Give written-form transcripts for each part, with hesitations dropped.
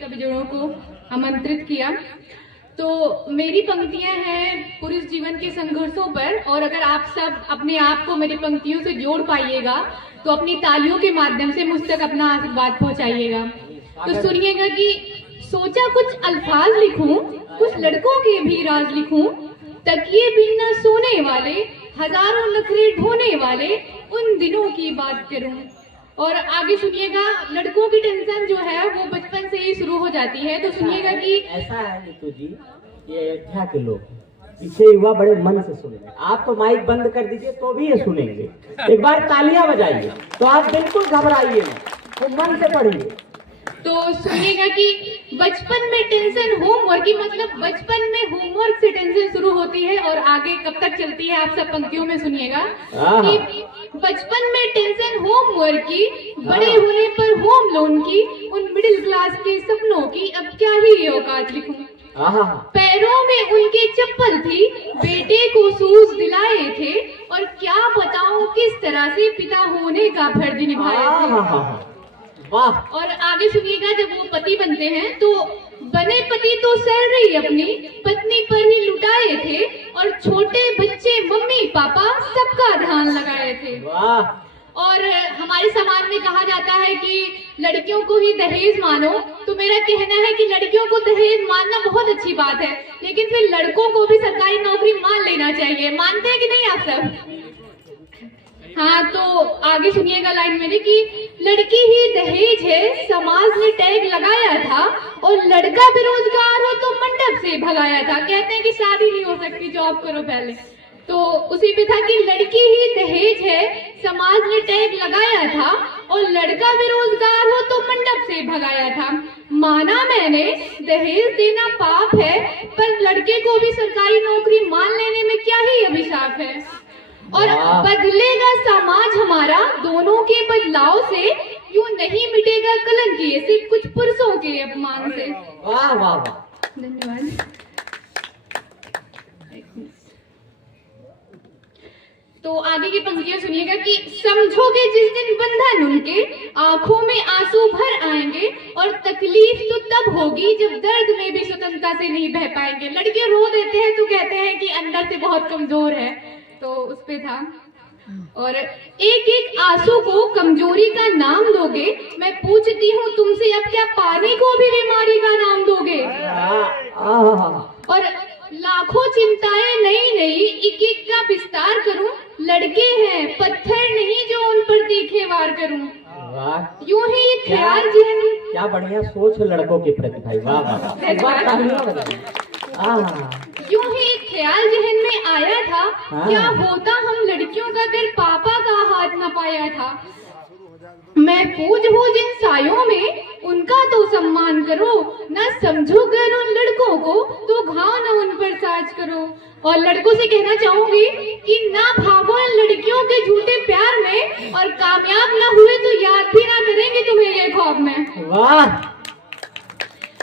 सभी जनों को आमंत्रित किया। तो मेरी पंक्तियां हैं पुरुष जीवन के संघर्षों पर, और अगर आप सब अपने आप को मेरी पंक्तियों से जोड़ पाइएगा तो अपनी तालियों के माध्यम से मुझ तक अपना आशीर्वाद पहुंचाइएगा। तो सुनिएगा कि सोचा कुछ अल्फाज लिखूं, कुछ लड़कों के भी राज लिखूं, तकिए बिन न सोने वाले, हजारों नखरे ढोने वाले, उन दिनों की बात करूं। और आगे सुनिएगा, लड़कों की टेंशन जो है वो बचपन से ही शुरू हो जाती है। तो सुनिएगा कि ऐसा है नीतू जी, ये अयोध्या के लोग पीछे युवा बड़े मन से सुनेंगे। आप तो माइक बंद कर दीजिए तो भी ये सुनेंगे। एक बार तालियां बजाइए तो आप बिल्कुल घबराइए ना, तो मन से पढ़िए। तो सुनिएगा कि बचपन में टेंशन होमवर्क की, मतलब बचपन में होमवर्क से टेंशन शुरू होती है और आगे कब तक चलती है आप सब पंक्तियों में सुनिएगा कि बचपन में टेंशन होमवर्क की, बड़े होने पर होम लोन की, उन मिडिल क्लास के सपनों की अब क्या ही औकात लिखूं। पैरों में उनके चप्पल थी, बेटे को शूज दिलाए थे, और क्या बताऊं किस तरह से पिता होने का फर्ज निभाए थे। और आगे सुनिएगा, जब वो पति बनते हैं तो बने पति तो सैलरी अपनी पत्नी पर ही लुटाए थे, और छोटे बच्चे मम्मी पापा सबका ध्यान लगाए थे। और हमारे समाज में कहा जाता है कि लड़कियों को ही दहेज मानो। तो मेरा कहना है कि लड़कियों को दहेज मानना बहुत अच्छी बात है, लेकिन फिर लड़कों को भी सरकारी नौकरी मान लेना चाहिए। मानते हैं कि नहीं आप सब? हाँ, तो आगे सुनिएगा लाइन मेरी कि लड़की ही दहेज है, समाज ने टैग लगाया था, और लड़का बेरोजगार हो तो मंडप से भगाया था। कहते हैं कि शादी नहीं हो सकती, जॉब करो पहले। तो उसी पे था कि लड़की ही दहेज है, समाज ने टैग लगाया था, और लड़का बेरोजगार हो तो मंडप से भगाया था। माना मैंने दहेज देना पाप है, पर लड़के को भी सरकारी नौकरी मान लेने में क्या ही अभिशाप है। और बदलेगा समाज हमारा दोनों के बदलाव से, यूं नहीं मिटेगा कलंक ये सिर्फ कुछ पुरुषों के अपमान से। वाह वाह वाह, धन्यवाद। तो आगे की पंक्तियां सुनिएगा कि समझोगे जिस दिन बंधन उनके, आंखों में आंसू भर आएंगे, और तकलीफ तो तब होगी जब दर्द में भी स्वतंत्रता से नहीं बह पाएंगे। लड़के रो देते हैं तो कहते हैं कि अंदर से बहुत कमजोर है, तो उस पे था। और एक एक आंसू को कमजोरी का नाम दोगे, मैं पूछती हूँ तुमसे अब क्या पानी को भी बीमारी का नाम दोगे। और लाखों चिंताएं नई नई, एक एक का विस्तार करूं, लड़के हैं पत्थर नहीं जो उन पर तीखे वार करूं। यूं ही ख्याल जिन, क्या बढ़िया सोच है लड़कों के प्रति भाई। वाह वाह, यूं ही ख्याल जहन में आया था, क्या होता हम लड़कियों का अगर पापा का हाथ न पाया था। महफूज हो जिन सायों में, उनका तो सम्मान करो, न समझो कर उन लड़कों को तो घाव न उन पर साज करो। और लड़कों से कहना चाहूंगी कि ना भागो इन लड़कियों के झूठे प्यार में, और कामयाब ना हुए तो याद भी ना करेंगे तुम्हें ये ख्वाब में। वाह,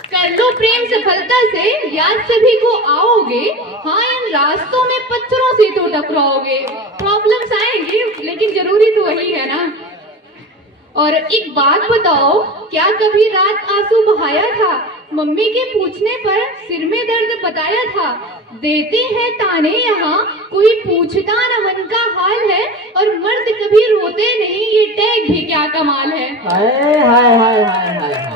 कर लो प्रेम सफलता से, याद सभी को आओगे, हाँ इन रास्तों में पत्थरों से तो टकराओगे। प्रॉब्लम्स आएंगी लेकिन जरूरी तो वही है ना। और एक बात बताओ, क्या कभी रात आंसू बहाया था, मम्मी के पूछने पर सिर में दर्द बताया था। देते हैं ताने यहाँ, कोई पूछता न मन का हाल है, और मर्द कभी रोते नहीं, ये टैग भी क्या कमाल है। हाय हाय हाय हाय हाय।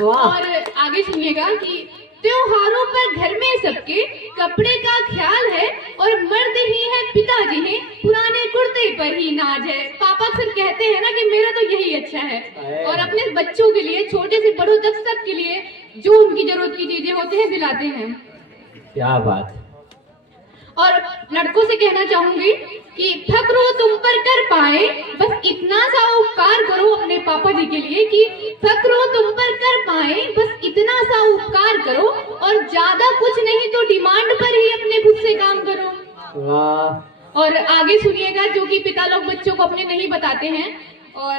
और आगे सुनिएगा कि त्योहारों पर घर में सबके कपड़े का ख्याल है, और मर्द ही है पिताजी हैं, पुराने कुर्ते पर ही नाज है। पापा अक्सर कहते हैं ना कि मेरा तो यही अच्छा है, और अपने बच्चों के लिए छोटे से बड़ों तक सबके लिए जो उनकी जरूरत की चीजें होती हैं दिलाते हैं। क्या बात। और लड़कों से कहना चाहूंगी कि फक्र तुम पर कर पाए, बस इतना सा उपकार करो अपने पापा जी के लिए कि फक्र तुम पर कर पाए, बस इतना सा उपकार करो, और ज्यादा कुछ नहीं तो डिमांड पर ही अपने खुद से काम करो। वाह। और आगे सुनिएगा, जो कि पिता लोग बच्चों को अपने नहीं बताते हैं, और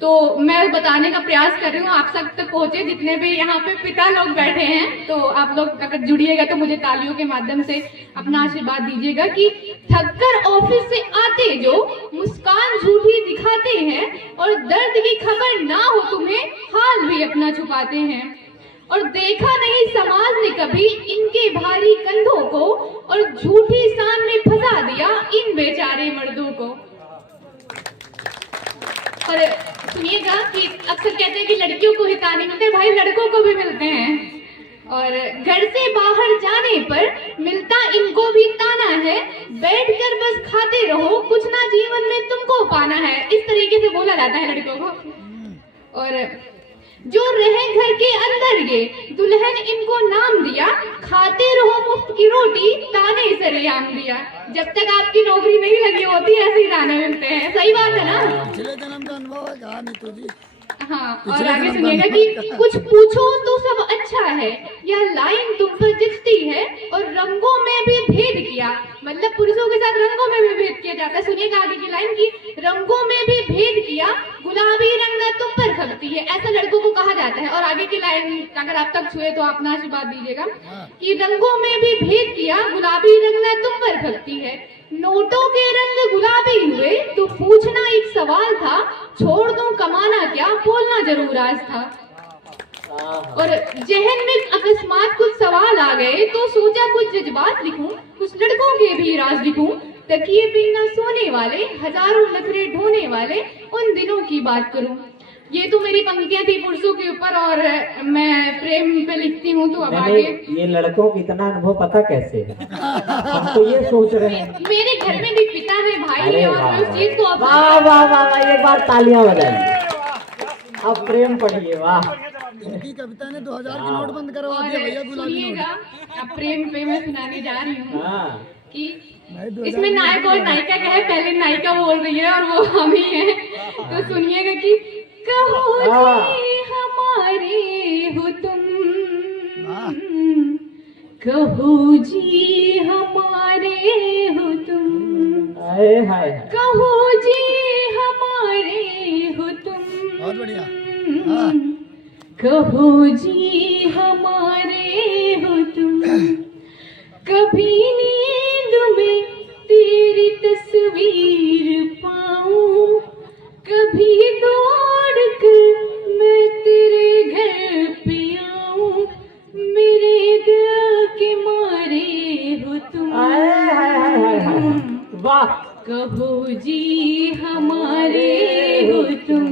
तो मैं बताने का प्रयास कर रही हूँ आप सब तक पहुंचे, जितने भी यहाँ पे पिता लोग बैठे हैं। तो आप लोग अगर जुड़िएगा तो मुझे तालियों के माध्यम से अपना आशीर्वाद दीजिएगा कि थककर ऑफिस से आते जो मुस्कान झूठी दिखाते हैं, और दर्द की खबर ना हो तुम्हें हाल भी अपना छुपाते हैं। और देखा नहीं समाज ने कभी इनके भारी कंधों को, और झूठी शान में फंसा दिया इन बेचारे मर्दों को। और सुनिएगा कि अक्सर कहते हैं कि लड़कियों को हित नहीं मिलते, भाई लड़कों को भी मिलते हैं। और घर से बाहर जाने पर मिलता इनको भी ताना है, बैठकर बस खाते रहो, कुछ ना जीवन में तुमको पाना है। इस तरीके से बोला जाता है लड़कों को। और जो रहे घर के अंदर ये दुल्हन इनको नाम दिया, खाते रहो मुफ्त की रोटी, ताने सरेआम दिया। जब तक आपकी नौकरी नहीं लगी होती ऐसे ही ताने मिलते हैं। सही बात है ना? पिछले जन्म का अनुभव है कहा नीतू जी। हाँ, और आगे सुनिएगा कि कुछ पूछो तो सब अच्छा है, यह लाइन तुम पर जितती है, और रंगों में भी भेद किया, मतलब पुरुषों के साथ रंगों में भी भेद किया जाता है। सुनिएगा आगे की लाइन की, रंगों में भी भेद किया, गुलाबी रंग न तुम पर खलती है, ऐसा लड़कों को कहा जाता है। और आगे की लाइन अगर आप तक छुए तो आप ना आशीर्वाद दीजिएगा कि रंगों में भी भेद किया, गुलाबी रंग न तुम पर खलती है, नोटों के रंग गुलाबी हुए तो पूछना एक सवाल था, छोड़ दूं कमाना क्या, बोलना जरूर आज था। और जहन में अकस्मात कुछ सवाल आ गए तो सोचा कुछ जज्बात लिखूं, कुछ लड़कों के भी राज लिखूं, तकिए पे न सोने वाले, हजारों नखरे ढोने वाले, उन दिनों की बात करूं। ये तो मेरी पंक्तियां थी पुरुषों के ऊपर, और मैं प्रेम पे लिखती हूँ। तो अब आगे ये लड़कों को इतना अनुभव पता कैसे है? हम तो ये सोच रहे हैं। मेरे घर में भी पिता है, भाई है, और मैं उस चीज को वाह वाह वाह, एक बार तालियां बजाइए। अब प्रेम पढ़िए, वाह। इनकी कविता ने 2000 की नोट बंद करवा दिया भैया, गुलाबी नोट। अब प्रेम पे मैं सुनाने जा रही हूँ कि नहीं, इसमें नायक और नायिका का है, पहले नायिका बोल रही है और वो हम ही है। तो सुनिएगा कि कहो जी हमारे हो तुम, कहो जी हमारे हो तुम, कहो जी हमारे हो तुम, बहुत बढ़िया। कहो जी हमारे हो तुम, कभी नींद में तेरी तस्वीर पाऊं, कभी दौड़ कर मैं तेरे घर पे आऊं, मेरे दिल के मारे हो तुम, वाह। कहो जी हमारे हो तुम,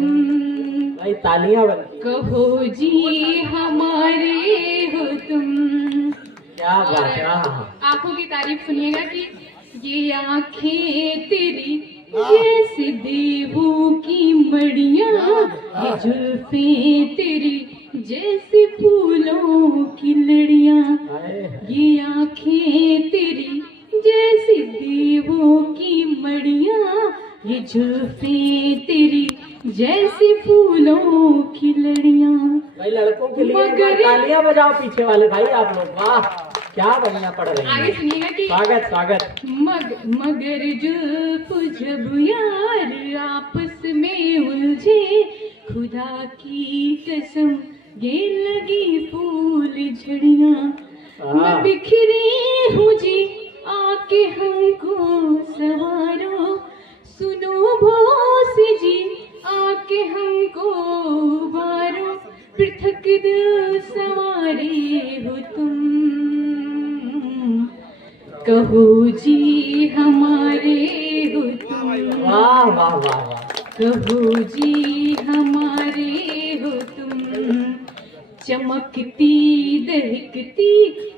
भाई तालियां बन। कहो जी हमारे हो तुम। क्या बात है। आंखों की तारीफ सुनिएगा कि ये आंखें तेरी जैसे देवों की मड़ियां, ये जुल्फें तेरी जैसे फूलों की लड़ियां, ये आंखें तेरी जैसे देवों की मड़ियां, ये जुल्फें तेरी जैसे फूलों की लड़ियां। भाई लड़कों के लिए तालियां बजाओ पीछे वाले भाई आप लोग, वाह क्या बढ़िया पढ़ रहे हैं। आगे सुनिएगा कि स्वागत स्वागत। मगर जुल्फ जब यार आपस में उलझे, खुदा की कसम ये लगी फूल झड़ियां, मैं बिखरी हूँ जी आके हमको सवारो, सुनो बोस जी आके हमको बारो, पृथक दिल सवारे हो तुम, कहो जी हमारे हो तुम, वाह वाह वाह वाह। कहो जी हमारे हो तुम, चमकती दहकती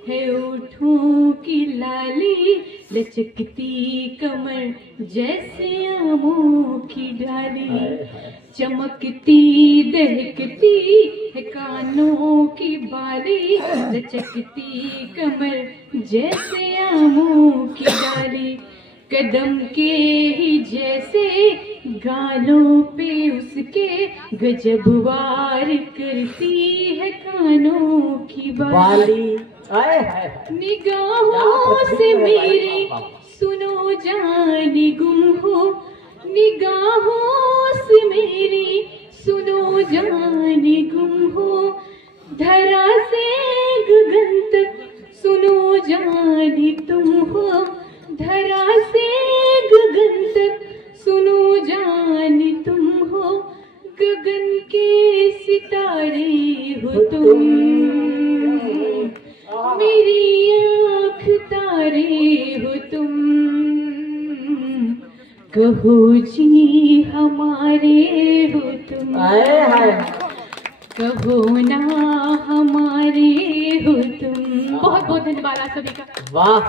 है ओठों की लाली, लचकती कमर जैसे आमों की डाली, चमकती दहकती है कानों की बाली, लचकती कमर जैसे आमों की डाली, कदम के ही जैसे गालों पे उसके गजब वार करती है कानों की बाली, निगाहों से मेरी सुनो जाने गुम हो, निगाहों से मेरी सुनो जाने गुम हो, धरा से गगन तक सुनो जाने तुम हो, धरा से गगन तक सुनो जाने तुम हो, गगन के सितारे हो तुम। हमारे हो तुम, कहो जी हमारे हो तुम, आए हाय कहो ना हमारे हो तुम। बहुत बहुत धन्यवाद आप सभी का। वाह